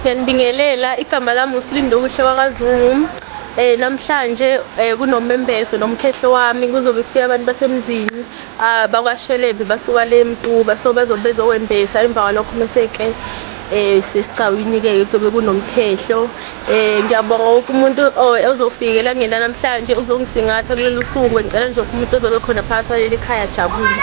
Ngiyanibingelela, igama lami uSilindokuhle wakwaZungu. Namhlanje kunomembeso nomkhehlo wami, kuzobe kufika abantu basemzini bakwaShelembe basuka le Mtuba, so bazobe bezowembesa. Emva kwalokho mese-ke sesicawini-ke kuzobe kunomkhehlo. Ngiyabonga wonke umuntu ozofika elangeni lanamhlanje uzongisingatha kulolu suku. Ngicela nje wonke umuntu ozobe khona phakathi kwaleli khaya ajabule.